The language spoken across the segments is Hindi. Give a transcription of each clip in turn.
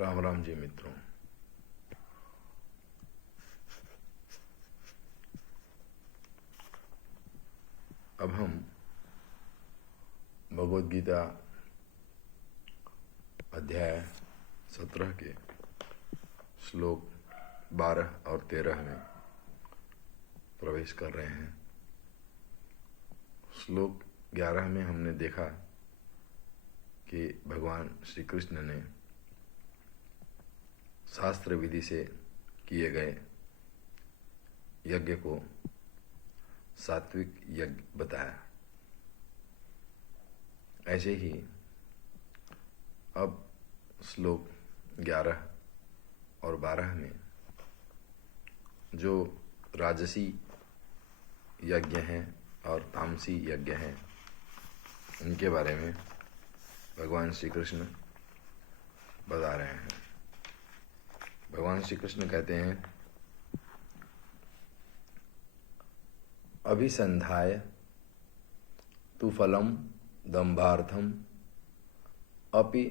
राम राम जी मित्रों। अब हम भगवद गीता अध्याय 17 के श्लोक 12 और 13 में प्रवेश कर रहे हैं। श्लोक 11 में हमने देखा कि भगवान श्री कृष्ण ने शास्त्र विधि से किए गए यज्ञ को सात्विक यज्ञ बताया। ऐसे ही अब श्लोक 11 और 12 में जो राजसी यज्ञ हैं और तामसी यज्ञ हैं उनके बारे में भगवान श्री कृष्ण बता रहे हैं। भगवान श्री कृष्ण कहते हैं, अभिसंधाय तु फलम दंभार्थम अपि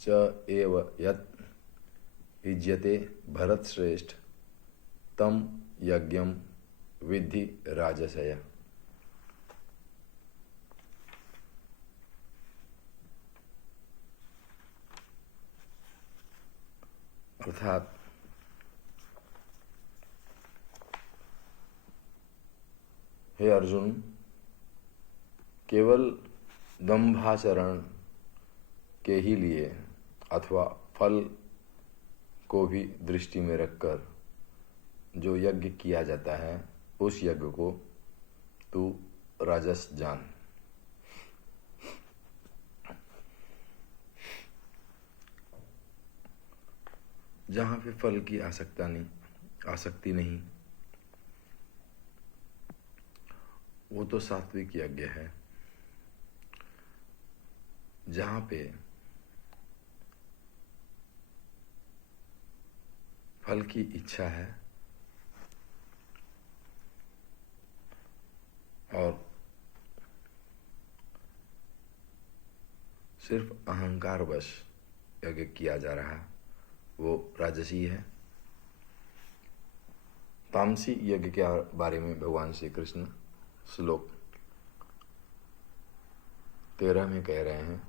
च एव यत् युज्यते भरतश्रेष्ठ तम यज्ञम विद्धि राजसय। अर्थात हे अर्जुन, केवल दंभाचरण के ही लिए अथवा फल को भी दृष्टि में रखकर जो यज्ञ किया जाता है उस यज्ञ को तू राजस जान। जहां पे फल की आसक्ति नहीं वो तो सात्विक यज्ञ है। जहां पे फल की इच्छा है और सिर्फ अहंकारवश यज्ञ किया जा रहा वो राजसी है। तामसी यज्ञ के बारे में भगवान श्री कृष्ण श्लोक 13 में कह रहे हैं,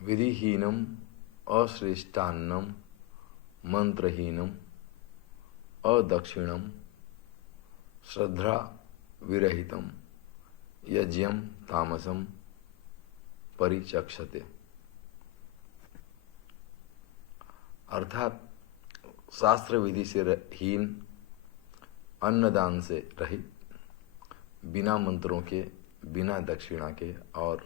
विधिहीनम अश्रेष्टान्नम मंत्रहीनम अदक्षिणम श्रद्धा विरहितम यज्ञम तामसम परिचक्षते। अर्थात शास्त्र विधि से हीन, अन्नदान से रहित, बिना मंत्रों के, बिना दक्षिणा के और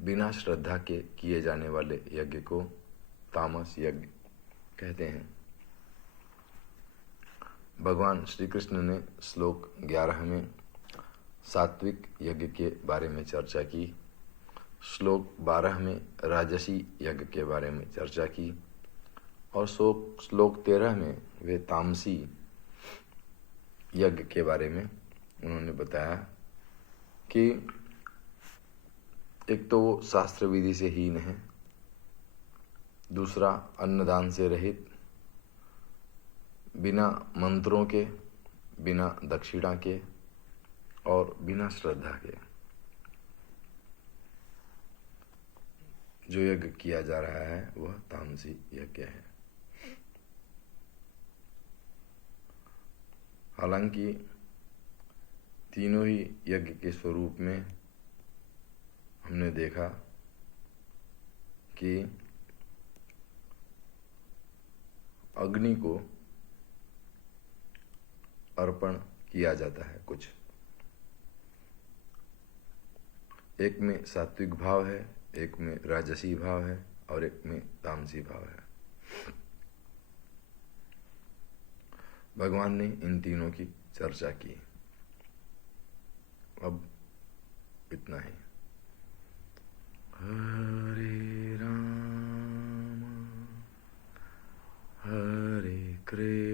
बिना श्रद्धा के किए जाने वाले यज्ञ को तामस यज्ञ कहते हैं। भगवान श्री कृष्ण ने श्लोक 11 में सात्विक यज्ञ के बारे में चर्चा की, श्लोक 12 में राजसी यज्ञ के बारे में चर्चा की और श्लोक 13 में वे तामसी यज्ञ के बारे में उन्होंने बताया कि एक तो वो शास्त्र विधि से हीन है, दूसरा अन्नदान से रहित, बिना मंत्रों के, बिना दक्षिणा के और बिना श्रद्धा के जो यज्ञ किया जा रहा है वह तामसी यज्ञ है। हालांकि तीनों ही यज्ञ के स्वरूप में हमने देखा कि अग्नि को अर्पण किया जाता है कुछ। एक में सात्विक भाव है, एक में राजसी भाव है और एक में तामसी भाव है। भगवान ने इन तीनों की चर्चा की। अब इतना ही। हरे राम हरे कृष्ण